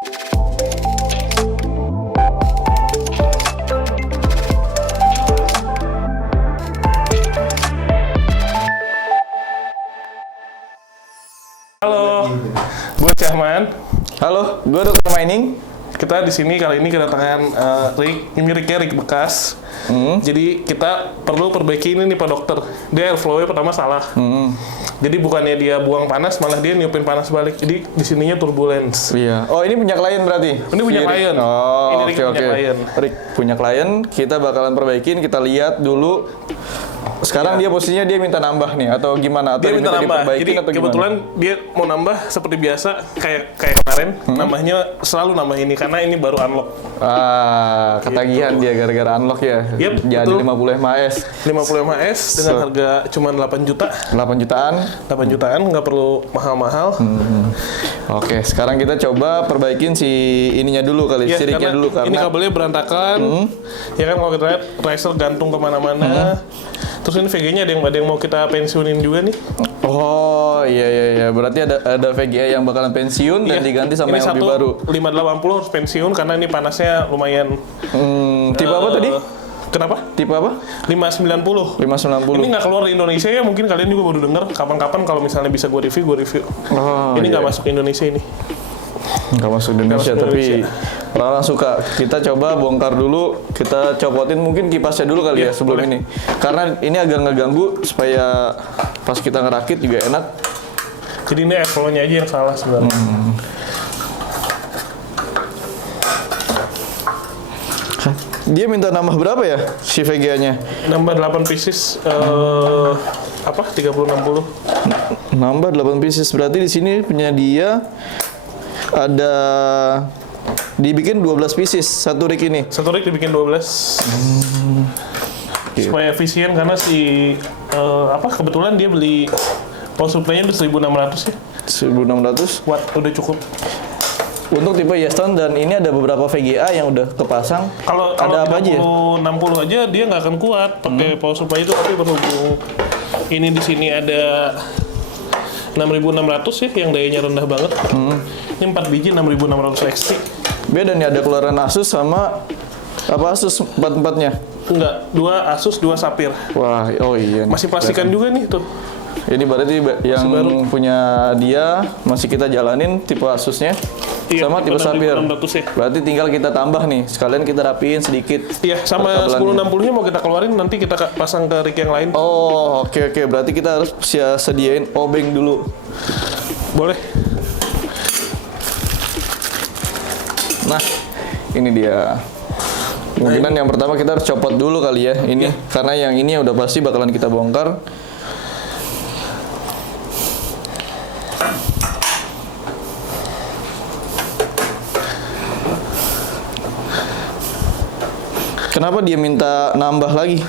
Halo, gue Cahman. Halo, gue Dr. Mining. Kita di sini kali ini kedatangan rig, ini rignya rig bekas. Jadi kita perlu perbaiki ini nih Pak Dokter. Dia airflow-nya pertama salah. Jadi bukannya dia buang panas, malah dia niupin panas balik. Jadi di sininya turbulence. Iya. Oh, ini punya klien berarti? Ini punya klien. Oh, ini oke. Rig punya klien, kita bakalan perbaikin, kita lihat dulu. Sekarang dia posisinya dia minta nambah nih atau gimana? Atau dia minta nambah. Jadi atau kebetulan gimana? dia mau nambah seperti biasa kayak kemarin. Nambahnya selalu nambah ini karena ini baru unlock. Ah, ketagihan dia gara-gara unlock ya. Yep, jadi betul. 50 MAS. 50 MAS dengan harga cuma 8 juta. 8 jutaan. 8 jutaan, nggak perlu mahal-mahal. Oke, sekarang kita coba perbaikin si ininya dulu kali, Ya, siriknya dulu ini karena kabelnya berantakan. Ya kan kalau kita lihat riser gantung kemana-mana. Terus ini VG-nya ada yang mau kita pensiunin juga nih. oh iya, berarti ada VGA yang bakalan pensiun dan diganti sama ini yang lebih baru. 5880 harus pensiun karena ini panasnya lumayan. Tipe apa tadi? Kenapa? Tipe apa? 590. 590. Ini nggak keluar di Indonesia ya, mungkin kalian juga baru dengar. Kapan-kapan kalau misalnya bisa gue review. Oh, Ini nggak iya. masuk Indonesia ini. Nggak masuk Indonesia, Nggak masuk tapi Indonesia. orang suka. Kita coba bongkar dulu, kita copotin mungkin kipasnya dulu kali ya sebelum boleh. ini. Karena ini agak ngeganggu supaya pas kita ngerakit juga enak. Jadi ini airflow-nya aja yang salah sebenarnya. Dia minta nambah berapa ya si VGA-nya? Nambah 8 pieces 3060. Nambah 8 pieces, berarti di sini punya dia ada dibikin 12 pieces satu rig ini. Satu rig dibikin 12. Supaya efisien karena kebetulan dia beli power supply-nya udah 1600 ya. 1600 Watt udah cukup. untuk tipe Yeston, dan ini ada beberapa VGA yang udah kepasang. Kalau ada apa aja? 60 aja dia nggak akan kuat pakai power supply itu, tapi berhubung ini di sini ada 6600 ya yang dayanya rendah banget. Ini 4 biji 6600 XT. Beda nih, ada keluaran Asus sama apa Asus 44-nya? Enggak, 2 Asus, 2 Sapphire. Wah, oh iya. nih. Masih plastikan juga nih tuh. Ini berarti yang baru. punya dia masih kita jalanin tipe Asusnya. Iya, Sama tipe Sapphire. 6600 ya. Berarti tinggal kita tambah nih, sekalian kita rapiin sedikit. Iya, sama perkabelannya. 1060-nya mau kita keluarin, nanti kita pasang ke rig yang lain. Oh, oke. Berarti kita harus sediain obeng dulu. Boleh. Nah, ini dia. Kemungkinan yang pertama kita harus copot dulu kali ya ini, karena yang ini udah pasti bakalan kita bongkar. Kenapa dia minta nambah lagi,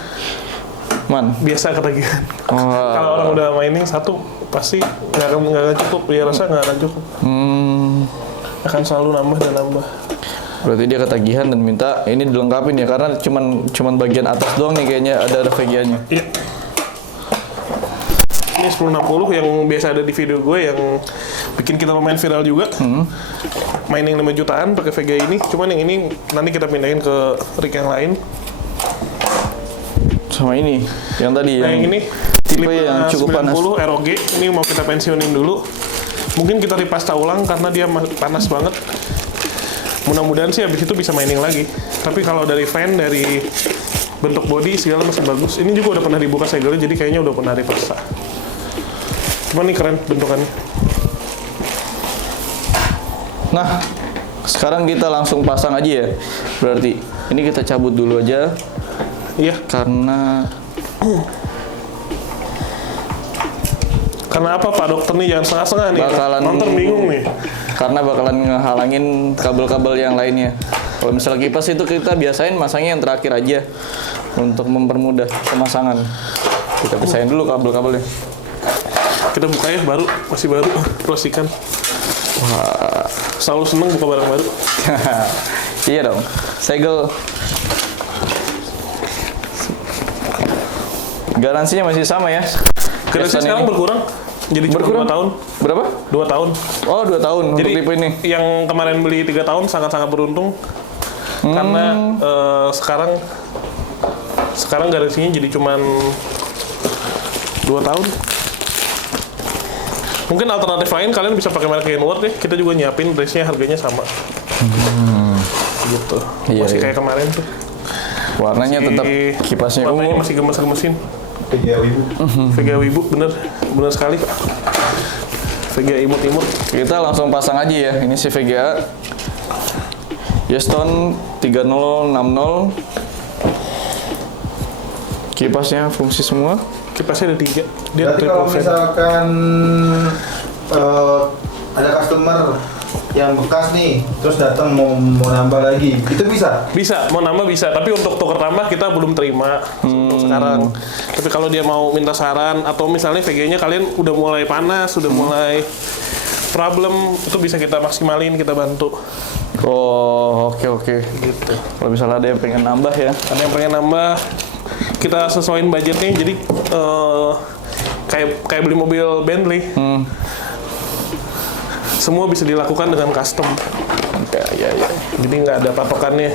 Man? Biasa ketagihan. Oh. Kalau orang udah mining satu, pasti nggak akan cukup. Dia rasa nggak akan cukup. Akan selalu nambah dan nambah. Berarti dia ketagihan dan minta ini dilengkapin ya, karena cuman bagian atas doang nih kayaknya ada VGA-nya. Iya. Ini 1060 yang biasa ada di video gue yang bikin kita lumayan viral juga. Mining 5 jutaan pakai VGA ini. Cuman yang ini nanti kita pindahin ke rig yang lain. Sama ini, yang tadi Nah, yang ini tipe yang cukup panas. 90 ROG. Ini mau kita pensiunin dulu. Mungkin kita ripasta ulang karena dia panas banget. Mudah-mudahan sih habis itu bisa mining lagi. Tapi kalau dari fan, dari bentuk body segala masih bagus. Ini juga udah pernah dibuka segelnya, jadi kayaknya udah pernah ripasta. Cuman ini keren bentukannya. Nah, sekarang kita langsung pasang aja ya. Berarti ini kita cabut dulu aja Iya. karena Karena apa Pak Dokter nih, jangan setengah-setengah nih. Bakalan- Nonton bingung nih. karena bakalan ngehalangin kabel-kabel yang lainnya. Kalau misalnya kipas itu kita biasain masangnya yang terakhir aja untuk mempermudah pemasangan. Kita pisahin dulu kabel-kabelnya. Kita buka ya, masih baru. Plastikan. Wah, Selalu seneng buka barang baru. iya dong. Segel. Garansinya masih sama ya. Garansi Yeston sekarang ini. berkurang. Jadi cuma 2 tahun. Berapa? 2 tahun. Oh, 2 tahun Jadi untuk tipe ini. yang kemarin beli 3 tahun sangat-sangat beruntung. Karena sekarang garansinya jadi cuman 2 tahun. Mungkin alternatif lain kalian bisa pakai merek Kenworth ya. Kita juga nyiapin brace-nya harganya sama. Gitu. Iya, Masih iya. kayak kemarin tuh. Warnanya tetap kipasnya warnanya ungu. masih gemes-gemesin. VGA Wibu. VGA Wibu bener sekali. VGA imut-imut. Kita langsung pasang aja ya. Ini si VGA Yeston 3060. Kipasnya fungsi semua. Kipasnya ada 3. Dia Berarti kalau triple fan. misalkan ada customer yang bekas nih, terus datang mau nambah lagi, itu bisa? Bisa, mau nambah bisa. Tapi untuk tuker tambah kita belum terima untuk sekarang. Tapi kalau dia mau minta saran atau misalnya VG-nya kalian udah mulai panas, udah mulai problem, itu bisa kita maksimalin, kita bantu. Oh, oke. Gitu. Kalau misalnya ada yang pengen nambah ya. Ada yang pengen nambah, kita sesuaiin budgetnya. Jadi kayak beli mobil Bentley. Semua bisa dilakukan dengan custom. Ya. Jadi nggak ada patokannya.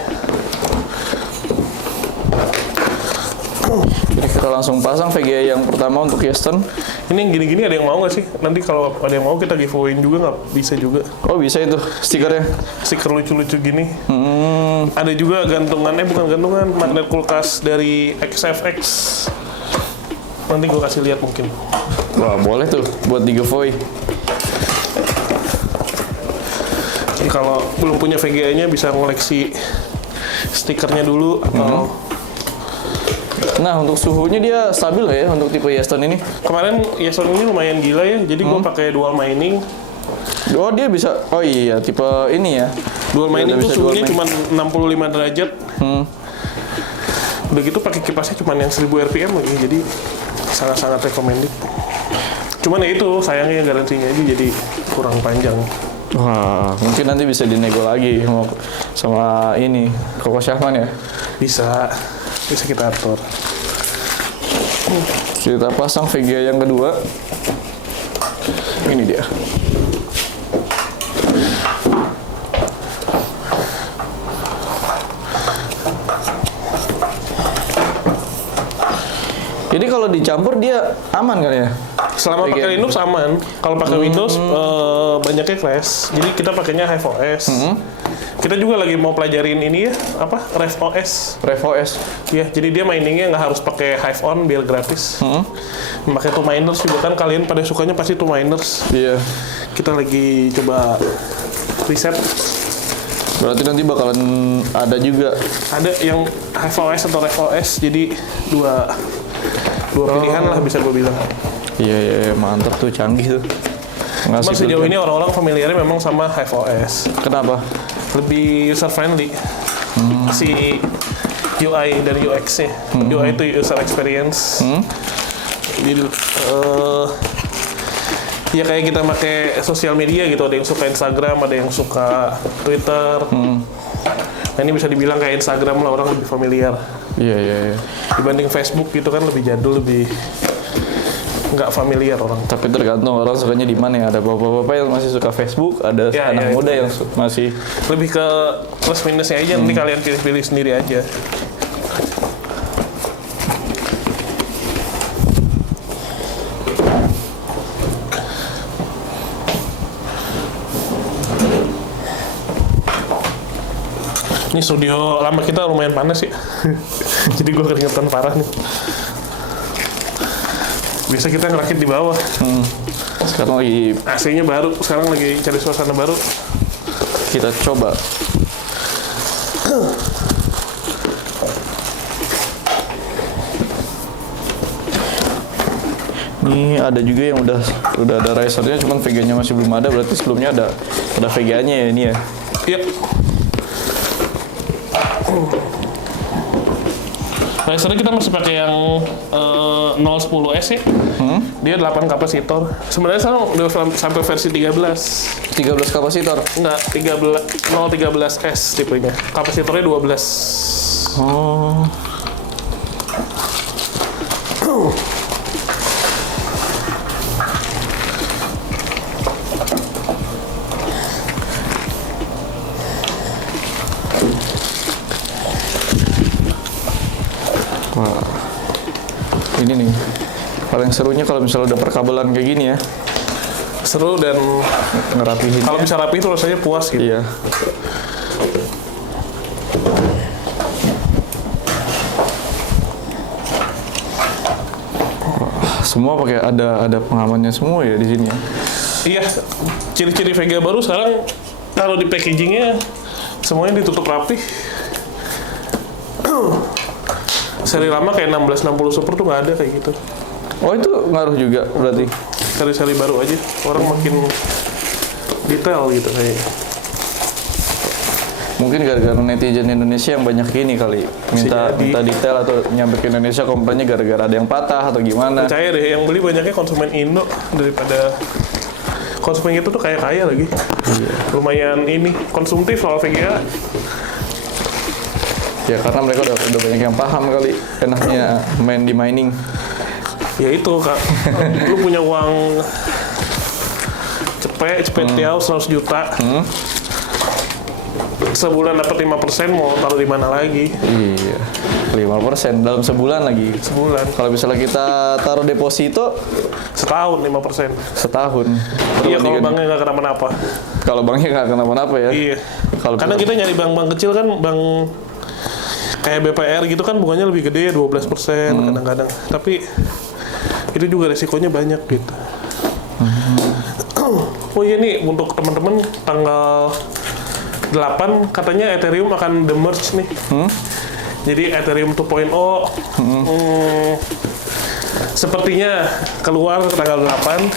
Jadi kita langsung pasang VGA yang pertama untuk Yeston. Ini yang gini-gini ada yang mau nggak sih? Nanti kalau ada yang mau kita giveaway juga nggak? Bisa juga. Oh, bisa itu stikernya. Stiker lucu-lucu gini. Ada juga gantungannya, bukan gantungan, magnet kulkas dari XFX. Nanti gue kasih lihat mungkin. Wah, boleh tuh buat di giveaway. Jadi kalau belum punya VGA-nya bisa ngoleksi stikernya dulu atau Nah, untuk suhunya dia stabil nggak ya untuk tipe Yeston ini? kemarin Yeston ini lumayan gila ya. Jadi gue pakai dual mining. Oh, dia bisa. Oh iya, tipe ini ya. Dual mining Dia tuh bisa dual suhunya mining. cuma 65 derajat. Udah gitu pakai kipasnya cuma yang 1000 rpm lagi. Jadi sangat-sangat recommended. Cuman ya itu sayangnya garansinya aja jadi kurang panjang. Wah, mungkin nanti bisa dinego lagi sama ini Koko Syahman ya. Bisa kita atur. Kita pasang VGA yang kedua. Ini dia. Jadi kalau dicampur dia aman kan ya? Selama VGA. pakai Linux aman. Kalau pakai Windows banyaknya crash. Jadi kita pakainya Hive OS. Kita juga lagi mau pelajarin ini ya, apa? Rev OS. RevOS. Ya, jadi dia miningnya nggak harus pakai Hive on biar gratis. Pakai two miners juga kan kalian pada sukanya pasti two miners. Iya. Kita lagi coba riset. Berarti nanti bakalan ada juga. Ada yang Hive OS atau Rev OS. Jadi dua pilihan lah bisa gue bilang. Iya, mantap tuh, canggih tuh. Cuman Ngasih sejauh pilihan. ini orang-orang familiarnya memang sama Hive OS. Kenapa? Lebih user friendly. Si UI dan UX-nya. UI itu user experience. Jadi ya kayak kita pakai sosial media gitu, ada yang suka Instagram, ada yang suka Twitter. Nah, ini bisa dibilang kayak Instagram lah, orang lebih familiar. Iya. Dibanding Facebook gitu kan lebih jadul, lebih nggak familiar orang. Tapi tergantung orang sukanya di mana ya. Ada bapak-bapak yang masih suka Facebook, ada Ya, anak ya, muda itu. yang masih. Lebih ke plus minusnya aja, nanti kalian pilih-pilih sendiri aja. Ini studio lama kita lumayan panas ya. Jadi gue keringetan parah nih. Biasa kita ngerakit di bawah. Sekarang lagi AC-nya baru, sekarang lagi cari suasana baru. kita coba. Ini ada juga yang udah ada risernya, cuman VGA-nya masih belum ada. Berarti sebelumnya ada VGA-nya ya ini ya. Iya. Risernya kita masih pakai yang 010S ya. Dia 8 kapasitor. Sebenarnya sekarang udah sampai versi 13. 13 kapasitor. Enggak, 013S tipenya. Kapasitornya 12. Oh. ini nih. Paling serunya kalau misalnya udah perkabelan kayak gini ya, Seru dan ngerapihin. kalau bisa rapi itu rasanya puas gitu. Iya. Wah, semua pakai ada pengamannya semua ya di sini ya. Iya, ciri-ciri Vega baru sekarang kalau di packagingnya semuanya ditutup rapi. Seri lama kayak 1660 Super tuh nggak ada kayak gitu. Oh itu ngaruh juga berarti. Seri-seri baru aja orang makin detail gitu kayaknya. Mungkin gara-gara netizen Indonesia yang banyak ini kali minta jadi. detail atau nyampe ke Indonesia komplainnya gara-gara ada yang patah atau gimana. Percaya deh, yang beli banyaknya konsumen Indo daripada konsumen itu tuh kaya-kaya lagi. Lumayan ini konsumtif soal VGA. Ya karena mereka udah banyak yang paham kali enaknya main di mining. Ya itu Kak, lu punya uang cepet tiaw 100 juta. Sebulan dapat 5%, mau taruh di mana lagi? Iya, 5% dalam sebulan lagi. Sebulan. Kalau misalnya kita taruh deposito Setahun 5%. setahun. Iya, kalau Perbandingan- banknya nggak kenapa-napa. kalau banknya nggak kenapa-napa ya. Iya. Kalau Karena kita nyari bank-bank kecil kan, bank kayak BPR gitu kan bunganya lebih gede, 12% kadang-kadang. Tapi itu juga resikonya banyak gitu. Oh iya nih, untuk teman-teman tanggal 8 katanya Ethereum akan demerge nih. Jadi Ethereum 2.0 sepertinya keluar tanggal 8.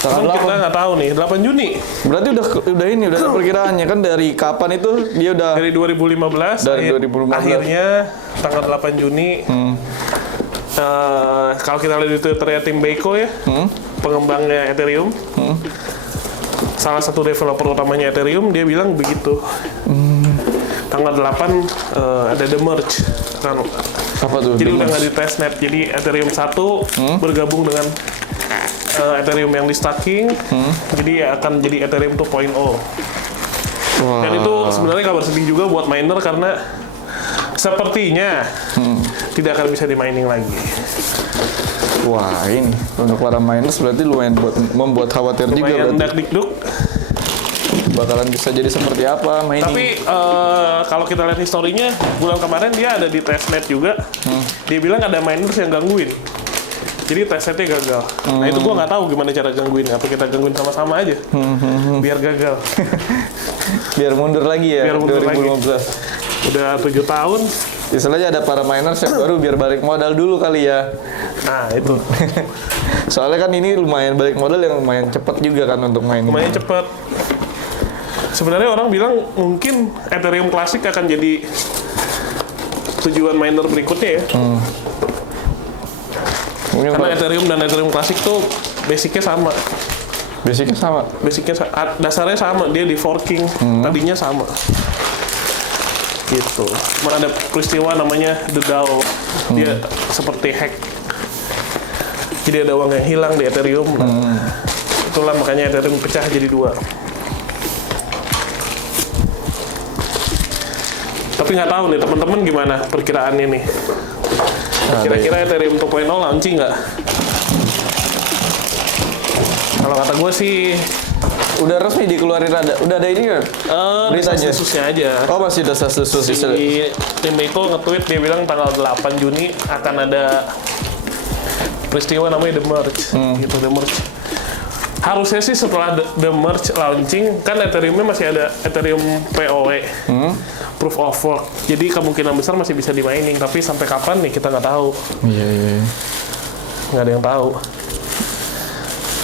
Tanggal Cuman kita 8. nggak tahu nih, 8 Juni. Berarti udah ini udah ada perkiraannya kan dari kapan itu dia udah Dari 2015, Dari 2015. akhirnya tanggal 8 Juni. Kalau kita lihat di Twitternya tim Beiko ya, pengembangnya Ethereum, salah satu developer utamanya Ethereum, dia bilang begitu. Tanggal 8 ada the merge kan. apa tuh? Jadi udah Demerge? nggak di testnet. Jadi Ethereum 1 bergabung dengan Ethereum yang di staking, jadi akan jadi Ethereum 2.0. Wah. Dan itu sebenarnya kabar sedih juga buat miner karena sepertinya tidak akan bisa di mining lagi. Wah ini untuk para miners berarti lumayan membuat khawatir juga Lumayan berarti dak-dikduk. bakalan bisa jadi seperti apa mining. Tapi kalau kita lihat historinya, bulan kemarin dia ada di testnet juga. Dia bilang ada miners yang gangguin. Jadi testnetnya gagal. Nah itu gua nggak tahu gimana cara gangguinnya. Apa kita gangguin sama-sama aja, biar gagal. Biar mundur lagi ya Biar mundur 2015. Udah 7 tahun. Istilahnya ada para miners yang baru biar balik modal dulu kali ya. Nah itu Soalnya kan ini lumayan balik modal yang lumayan cepat juga kan untuk mining. lumayan cepet. Sebenarnya orang bilang mungkin Ethereum klasik akan jadi tujuan miner berikutnya ya. Mungkin Karena kalau Ethereum dan Ethereum klasik tuh basicnya sama. basicnya sama. Dasarnya sama, dia di forking, tadinya sama. Gitu. Cuma ada peristiwa namanya The DAO. Dia seperti hack. Jadi ada uang yang hilang di Ethereum. Nah, itulah makanya Ethereum pecah jadi 2. Tapi nggak tahu nih teman-teman gimana perkiraannya nih. Kira-kira Ethereum 2.0 launching nggak? Kalau kata gue sih Udah resmi dikeluarin udah ada ini kan? Beritanya. desas-desusnya aja. Oh masih ada status Si tim Beiko nge-tweet dia bilang tanggal 8 Juni akan ada peristiwa namanya The Merge. Gitu, The Merge. Harusnya sih setelah The Merge launching, kan Ethereum-nya masih ada Ethereum POW, Proof of Work. Jadi kemungkinan besar masih bisa di mining, tapi sampai kapan nih kita nggak tahu. Iya. Nggak ada yang tahu.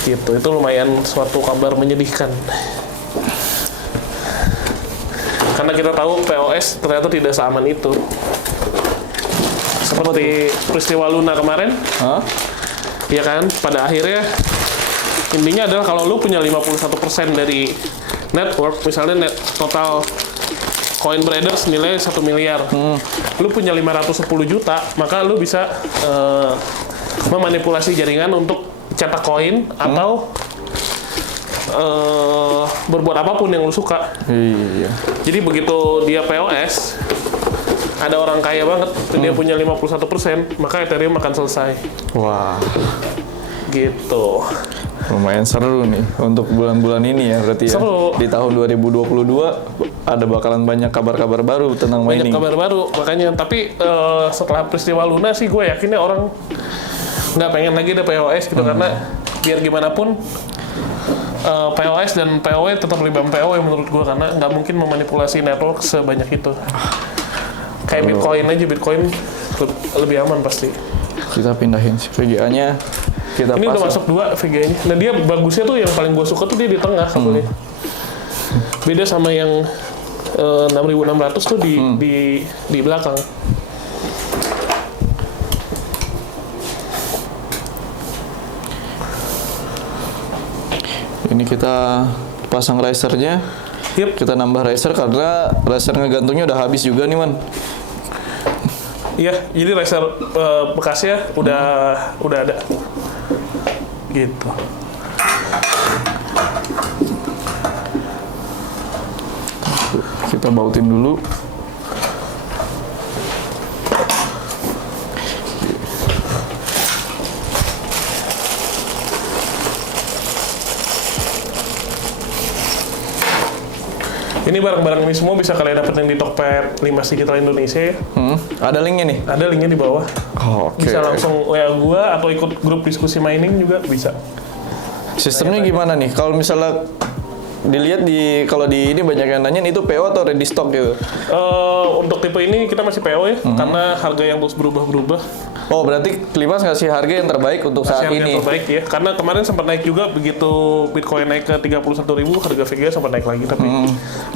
Gitu, itu lumayan suatu kabar menyedihkan. Karena kita tahu POS ternyata tidak seaman itu. Seperti peristiwa Luna kemarin, Hah? ya kan? Pada akhirnya intinya adalah kalau lu punya 51% dari network, misalnya total coin beredar senilai 1 miliar, lu punya 510 juta, maka lu bisa memanipulasi jaringan untuk cetak koin atau berbuat apapun yang lu suka. Iya. Jadi begitu dia POS, ada orang kaya banget, dia punya 51%, maka Ethereum akan selesai. Wah, Gitu. lumayan seru nih untuk bulan-bulan ini ya berarti ya. Seru. Di tahun 2022 ada bakalan banyak kabar-kabar baru tentang Banyak mining. kabar baru, makanya. Tapi setelah peristiwa Luna sih gue yakinnya orang nggak pengen lagi ada POS gitu, karena biar gimana pun POS dan POW tetap lebih baik POW menurut gue, karena nggak mungkin memanipulasi network sebanyak itu. Kayak Bitcoin aja, Bitcoin lebih aman pasti. Kita pindahin si VGA-nya. Kita Ini udah pasang. masuk 2 VGA-nya. Nah dia bagusnya tuh yang paling gue suka tuh dia di tengah kabelnya. Beda sama yang 6600 tuh di belakang. Ini kita pasang risernya. Yep. Kita nambah riser karena riser ngegantungnya udah habis juga nih, Man. Iya, jadi riser bekasnya udah ada. Gitu. Kita bautin dulu. Ini barang-barang ini semua bisa kalian dapetin di Tokped Limas Digital Indonesia ya. Ada linknya nih. Ada linknya di bawah. Oh, oke. Bisa langsung WA gua atau ikut grup diskusi mining juga bisa. Sistemnya gimana nih? Kalau misalnya dilihat kalau di ini banyak yang nanyain itu PO atau ready stock gitu. Untuk tipe ini kita masih PO ya, karena harga yang terus berubah-berubah. Oh, berarti Limas ngasih harga yang terbaik untuk saat Masih harga ini. yang terbaik ya, karena kemarin sempat naik juga begitu Bitcoin naik ke 31.000, harga VGA sempat naik lagi, tapi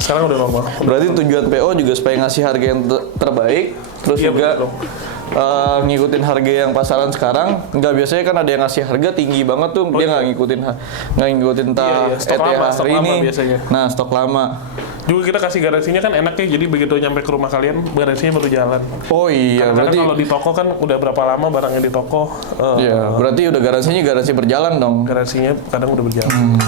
sekarang udah normal. Berarti tujuan PO juga supaya ngasih harga yang terbaik, terus Iya, juga betul. ngikutin harga yang pasaran sekarang. Nggak, biasanya kan ada yang ngasih harga tinggi banget tuh, dia nggak ngikutin Iya, stok ETH lama, stok hari lama ini. biasanya. Nah, stok lama. Juga kita kasih garansinya kan enak ya, jadi begitu nyampe ke rumah kalian garansinya baru jalan. Oh iya, Karena berarti kalau di toko kan udah berapa lama barangnya di toko, iya, berarti udah garansi berjalan dong. garansinya kadang udah berjalan.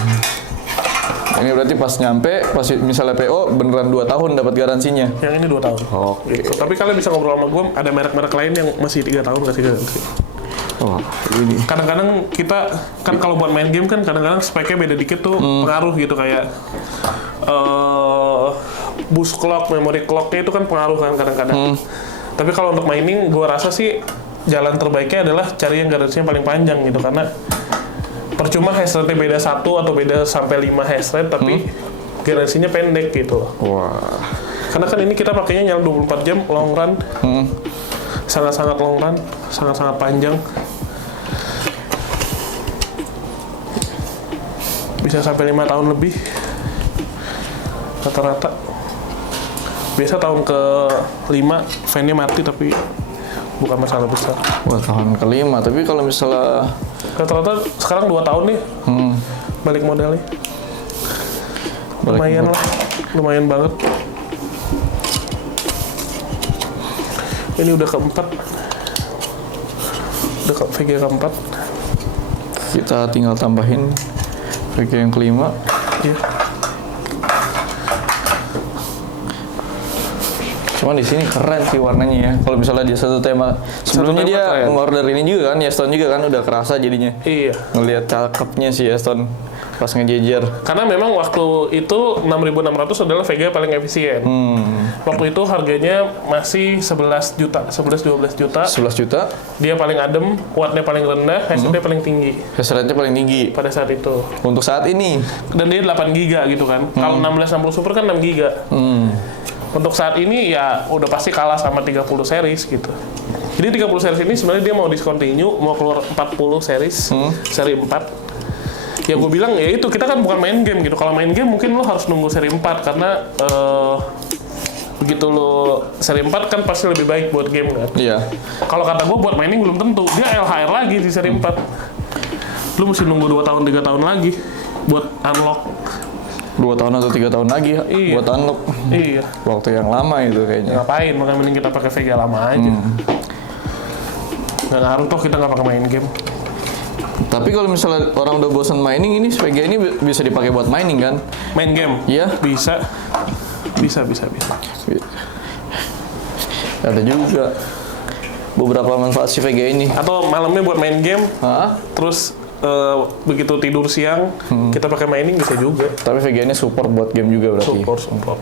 Ini berarti pas nyampe, pas misalnya PO beneran 2 tahun dapat garansinya. Yang ini 2 tahun. Oke. Gitu. Tapi kalian bisa ngobrol sama gue, ada merek-merek lain yang masih 3 tahun kasih garansi. Wah, ini. Kadang-kadang kita kan kalau buat main game kan kadang-kadang speknya beda dikit tuh pengaruh gitu, kayak boost clock, memory clocknya itu kan pengaruh kan kadang-kadang. Tapi kalau untuk mining, gue rasa sih jalan terbaiknya adalah cari yang garansinya paling panjang gitu, karena percuma hash rate beda 1 atau beda sampai 5 hash rate tapi garansinya pendek gitu loh. Wah. Karena kan ini kita pakainya nyala 24 jam long run. Sangat-sangat long run, sangat-sangat panjang. Bisa sampai 5 tahun lebih rata-rata. Biasa tahun ke-5 fan-nya mati, tapi bukan masalah besar. Wah, tahun kelima. Tapi kalau misalnya Rata-rata sekarang 2 tahun nih balik modalnya. Balik Lumayan modal. lah, lumayan banget. Ini udah keempat. Udah ke VG keempat. kita tinggal tambahin VG yang kelima. Iya. Cuman di sini keren sih warnanya ya. Kalau misalnya dia satu tema, sebelumnya tema dia keren. order ini juga kan, Yeston juga kan udah kerasa jadinya. Iya. Ngelihat cakepnya si Yeston pas ngejejer. Karena memang waktu itu 6.600 adalah VGA paling efisien. Waktu itu harganya masih 11 juta, 11-12 juta. 11 juta, Dia paling adem, wattnya paling rendah, hash rate-nya paling tinggi hash rate-nya paling tinggi pada saat itu. untuk saat ini. Dan dia 8 giga gitu kan. Kalau 1660 Super kan 6 giga. Untuk saat ini ya udah pasti kalah sama 30 series gitu. Jadi 30 series ini sebenarnya dia mau discontinue, mau keluar 40 series, seri 4. Ya gue bilang ya itu, kita kan bukan main game gitu. Kalau main game mungkin lo harus nunggu seri 4 karena begitu lo seri 4 kan pasti lebih baik buat game kan. Iya. Kalau kata gue buat mining belum tentu. Dia LHR lagi di seri 4. Lu mesti nunggu 2 tahun 3 tahun lagi buat unlock. 2 tahun atau 3 tahun lagi ya Iya. buat unlock. Iya. Waktu yang lama itu kayaknya. Ngapain? Makanya mending kita pakai VGA lama aja. Nggak ngaruh toh kita nggak pakai main game. Tapi kalau misalnya orang udah bosan mining, ini VGA ini bisa dipakai buat mining kan? Main game? Iya. Bisa. Ada juga beberapa manfaat si VGA ini. Atau malamnya buat main game, Hah? terus begitu tidur siang kita pakai mining bisa juga. Tapi VGA ini support buat game juga berarti. Support.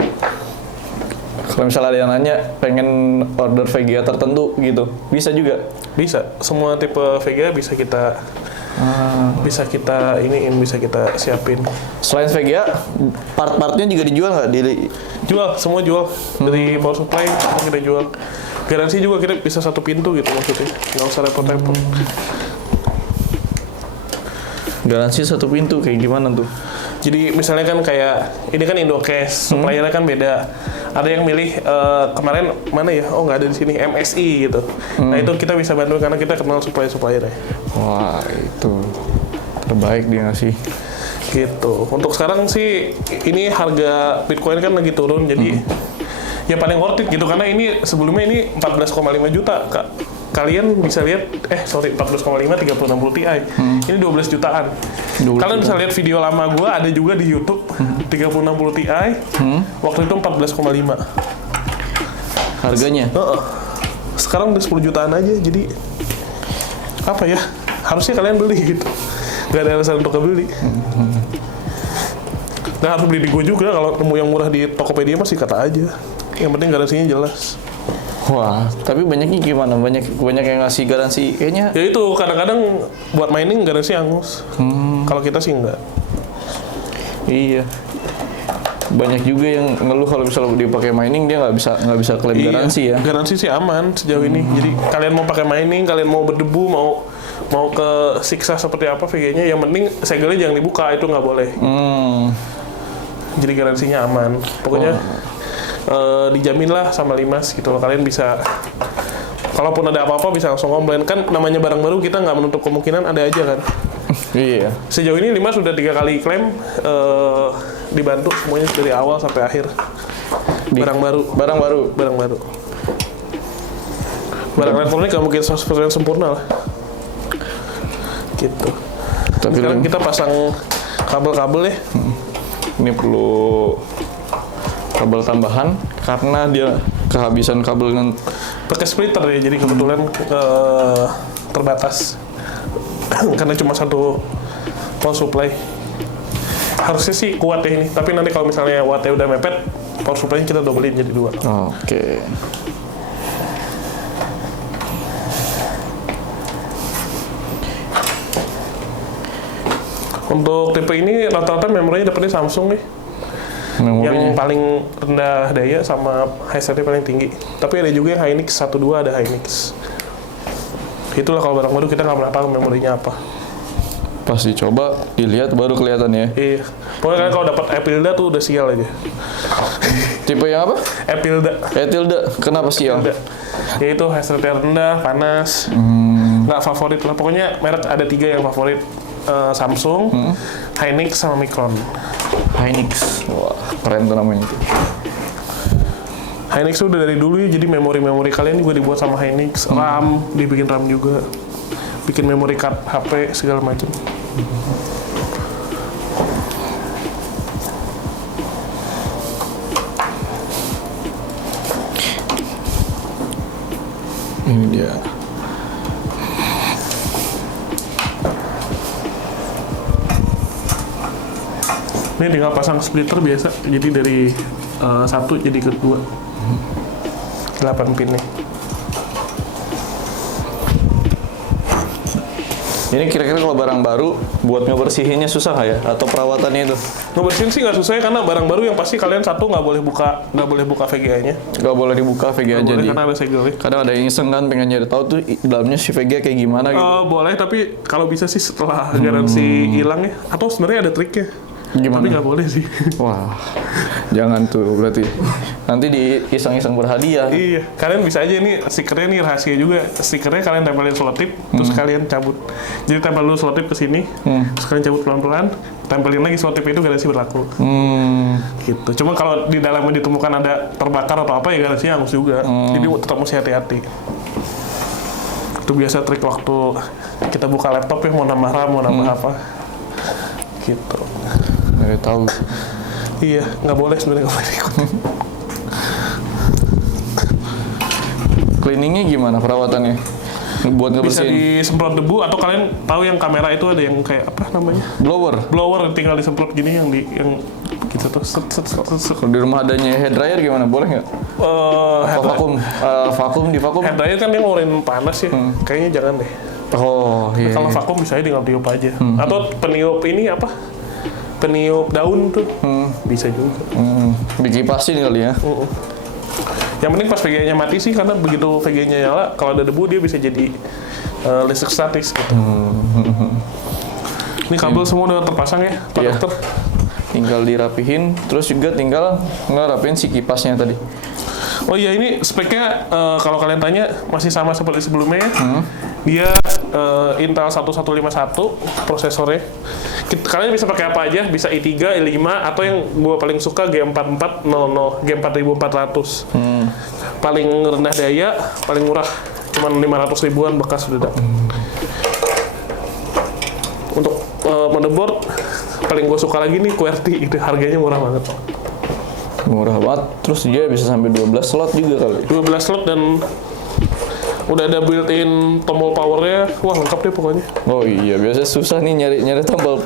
Kalau misalnya ada yang nanya pengen order VGA tertentu gitu, bisa juga. Bisa, semua tipe VGA bisa kita bisa kita siapin. Selain VGA, part-partnya juga dijual nggak? Jual, semua jual. Dari power supply kita jual. Garansi juga kita bisa satu pintu gitu maksudnya, nggak usah repot-repot. Garansi satu pintu kayak gimana tuh? Jadi misalnya kan kayak ini kan Indocase, suppliernya kan beda. Ada yang milih kemarin mana ya? Oh nggak ada di sini, MSI gitu. Nah itu kita bisa bantu karena kita kenal suppliernya. Wah itu terbaik dia ngasih. Gitu. Untuk sekarang sih ini harga Bitcoin kan lagi turun, jadi ya paling worth it gitu karena ini sebelumnya ini 14,5 juta Kak. Kalian bisa lihat 14,5 3060 Ti. Ini 12 jutaan. Kalian bisa lihat video lama gua ada juga di YouTube 3060 Ti. Waktu itu 14,5. Harganya? Sekarang udah 10 jutaan aja. Jadi apa ya? Harusnya kalian beli gitu. Gak ada alasan untuk kebeli. Nah harus beli di gua juga. Kalau nemu yang murah di Tokopedia masih kata aja. Yang penting garansinya jelas. Wah, tapi banyaknya gimana? Banyak yang ngasih garansi kayaknya. Ya itu kadang-kadang buat mining garansi angus. Kalau kita sih enggak. Iya. Banyak juga yang ngeluh kalau misalnya dia pakai mining dia nggak bisa klaim garansi ya. Garansi sih aman sejauh ini. Jadi kalian mau pakai mining, kalian mau berdebu, mau ke siksa seperti apa VG-nya, yang penting segelnya jangan dibuka, itu nggak boleh. Jadi garansinya aman. Pokoknya dijamin lah sama Limas gitu loh. Kalian bisa, kalaupun ada apa-apa bisa langsung komplain. Kan namanya barang baru, kita nggak menutup kemungkinan ada aja kan. Iya. Sejauh ini Limas sudah 3 kali klaim, dibantu semuanya dari awal sampai akhir. Barang baru. Barang elektronik nggak mungkin 100% sempurna lah. Gitu. Tapi sekarang kita pasang kabel-kabel ya. Ini perlu kabel tambahan karena dia kehabisan kabel dan Pakai splitter ya, jadi kebetulan terbatas karena cuma satu power supply. Harusnya sih kuat ya ini, tapi nanti kalau misalnya wattnya udah mepet, power supply-nya kita dobelin jadi 2. Oke. Untuk tipe ini rata-rata memorinya dapetnya Samsung nih. Memorinya. Yang paling rendah daya sama headsetnya paling tinggi. Tapi ada juga yang Hynix 1.2, ada Hynix. Itulah kalau barang baru kita nggak pernah tahu memorinya apa. Pas dicoba, dilihat baru kelihatan ya. Iya. Pokoknya kalau dapat Epilda tuh udah sial aja. Tipe yang apa? Epilda. Etilda. Kenapa sial? Ya itu headsetnya rendah, panas. Nggak favorit lah. Pokoknya merek ada 3 yang favorit. Samsung, Hynix, sama Micron. Hynix. Wah, keren tuh namanya. Hynix udah dari dulu ya, jadi memori-memori kalian juga dibuat sama Hynix. RAM, dibikin RAM juga. Bikin memory card HP segala macam. Ini dia. Ini tinggal pasang splitter biasa, jadi dari 1 jadi ke 2. 8 pin nih. Ini kira-kira kalau barang baru buat ngebersihinnya susah nggak ya? Atau perawatannya itu? Ngebersihin sih nggak susah ya, karena barang baru yang pasti kalian satu nggak boleh buka VGA-nya. Nggak boleh dibuka VGA Nggak boleh jadi. karena ada segelnya. Kadang ada yang iseng kan pengen nyari tahu tuh dalamnya si VGA kayak gimana gitu. Boleh, tapi kalau bisa sih setelah garansi hilang ya. Atau sebenarnya ada triknya. Gimana? Tapi nggak boleh sih. Wah, jangan tuh berarti. Nanti di iseng-iseng berhadiah. Iya, kalian bisa aja nih, stikernya nih rahasia juga. Stikernya kalian tempelin selotip, terus kalian cabut. Jadi tempel dulu selotip ke sini, terus kalian cabut pelan-pelan, tempelin lagi selotip itu garansi berlaku. Gitu. Cuma kalau di dalamnya ditemukan ada terbakar atau apa ya garansinya hangus juga. Jadi tetap mesti hati-hati. Itu biasa trik waktu kita buka laptop ya, mau nambah RAM, mau nambah apa. Gitu. Nggak tahu. Iya, nggak boleh sebenarnya, nggak boleh ikut. Cleaningnya gimana perawatannya? Buat Bisa ngebersihin disemprot debu atau kalian tahu yang kamera itu ada yang kayak apa namanya? blower. Blower tinggal disemprot gini yang gitu tuh. Set, set, set, set, set. Kalau di rumah adanya hair dryer gimana? Boleh nggak? Atau vakum? Vakum di vakum? Hair dryer kan dia ngeluarin panas ya. Kayaknya jangan deh. Oh iya. Kalau vakum bisa tinggal tiup aja. Atau peniup ini apa? Peniup daun tuh. Bisa juga. Dikipasin kali ya. Yang penting pas VGA-nya mati sih, karena begitu VGA-nya nyala, kalau ada debu dia bisa jadi listrik statis gitu. Ini kabel semua udah terpasang ya, Pak Iya. Dokter? Tinggal dirapihin, terus juga tinggal ngerapiin si kipasnya tadi. Oh iya, ini speknya kalau kalian tanya masih sama seperti sebelumnya ya. Dia Intel 1151 prosesornya. Kalian bisa pakai apa aja, bisa i3, i5 atau yang gua paling suka G4400, G4400. Paling rendah daya, paling murah, cuman 500 ribuan bekas sudah dapat. Untuk motherboard paling gue suka lagi nih QWERTY, itu harganya murah banget. Murah banget, terus dia bisa sampai 12 slot juga kali. 12 slot dan udah ada built-in tombol powernya, wah lengkap deh pokoknya. Oh iya, biasanya susah nih nyari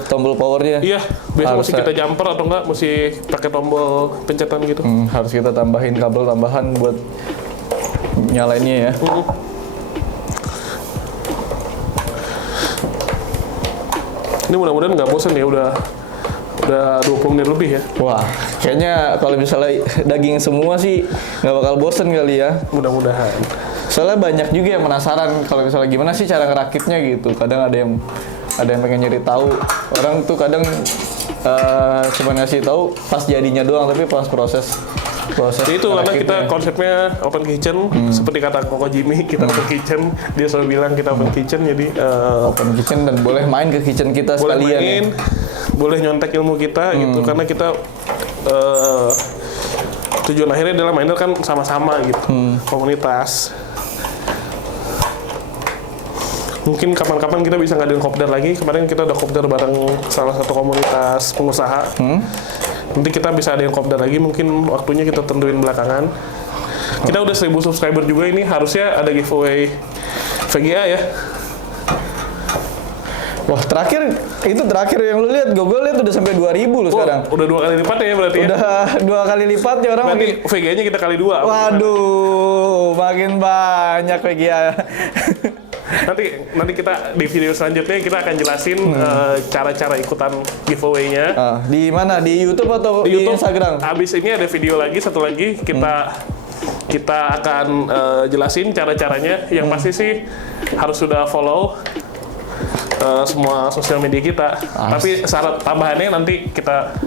tombol powernya. Iya, biasanya mesti Harusnya. kita jumper atau enggak mesti pakai tombol pencetan gitu. Harus kita tambahin kabel tambahan buat nyalainnya ya. Ini mudah-mudahan nggak bosen ya, udah 20 menit lebih ya. Wah, kayaknya kalau misalnya daging semua sih nggak bakal bosen kali ya. Mudah-mudahan. Soalnya banyak juga yang penasaran kalau misalnya gimana sih cara ngerakitnya gitu. Kadang ada yang pengen nyari tahu. Orang tuh kadang cuma ngasih tahu pas jadinya doang, tapi pas proses Jadi itu karena kita ngerakitnya. konsepnya open kitchen, seperti kata Koko Jimmy, kita open kitchen, dia selalu bilang kita open kitchen, jadi open kitchen dan boleh main ke kitchen kita boleh sekalian main, ya. boleh nyontek ilmu kita gitu, karena kita tujuan akhirnya adalah miner kan sama-sama gitu, komunitas. Mungkin kapan-kapan kita bisa ngadain kopdar lagi. Kemarin kita udah kopdar bareng salah satu komunitas pengusaha. Nanti kita bisa adain kopdar lagi, mungkin waktunya kita tentuin belakangan. Kita udah 1000 subscriber juga, ini harusnya ada giveaway VGA ya. Wah, terakhir yang lu lihat, gue lihat udah sampai 2000 lu sekarang. Udah 2 kali lipat ya berarti ya. Udah 2 kali lipat ya orang Berarti makin. VGA-nya kita kali 2. Waduh, makin banyak lagi ya. Nanti kita di video selanjutnya kita akan jelasin cara-cara ikutan giveaway-nya. Di mana? Di YouTube atau di YouTube, Instagram? Abis ini ada video lagi, satu lagi kita akan jelasin cara-caranya. Yang pasti sih harus sudah follow semua sosial media kita. Tapi syarat tambahannya nanti kita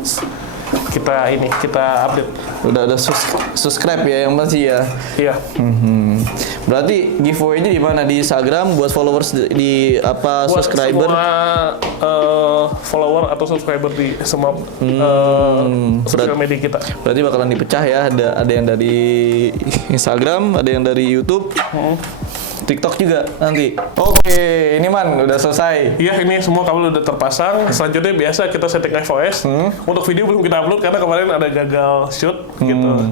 update. Udah ada subscribe ya yang pasti ya. Iya. Berarti giveaway-nya di mana? Di Instagram buat followers di apa Buat subscriber? semua follower atau subscriber di semua sosial media kita. Berarti bakalan dipecah ya. Ada yang dari Instagram, ada yang dari YouTube. TikTok juga nanti. Oke, ini man udah selesai. Iya, ini semua kabel udah terpasang. Selanjutnya biasa kita setting FOS. Untuk video belum kita upload karena kemarin ada gagal shoot gitu.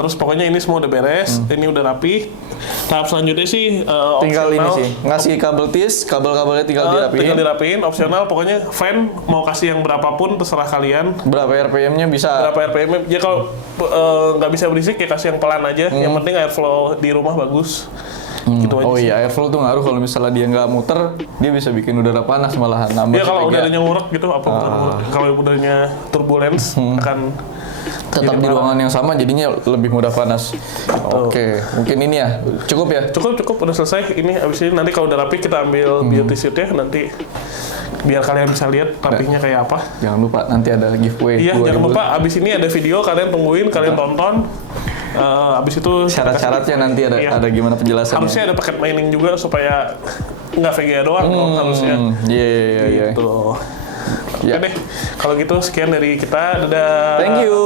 Terus pokoknya ini semua udah beres, ini udah rapi. Tahap selanjutnya sih Tinggal ini opsional. sih, ngasih kabel tis, kabel-kabelnya tinggal dirapiin. Tinggal dirapiin, opsional. Pokoknya fan mau kasih yang berapapun terserah kalian. Berapa RPM-nya bisa? Berapa RPM? Ya kalau nggak bisa berisik ya kasih yang pelan aja. Yang penting airflow di rumah bagus. Gitu aja Oh sih. iya, airflow tuh ngaruh kalau misalnya dia nggak muter, dia bisa bikin udara panas malahan. Nambah Ya kalau CPG. udaranya ngurek gitu, kalau udaranya turbulence akan Tetap jadi di parah. ruangan yang sama jadinya lebih mudah panas. Oke, mungkin ini ya. Cukup ya? Cukup udah selesai. Ini abis ini nanti kalau udah rapi kita ambil beauty shoot-nya, nanti biar kalian bisa lihat rapinya kayak apa. Jangan lupa nanti ada giveaway. Iya, 2000. jangan lupa abis ini ada video, kalian tungguin, kalian tonton. Abis itu Syarat-syaratnya nanti ada Iya. ada gimana penjelasannya. harusnya ada paket mining juga supaya nggak VGA doang dong harusnya. Iya. Gitu. Ya. Oke deh, kalau gitu sekian dari kita. Dadah. Thank you.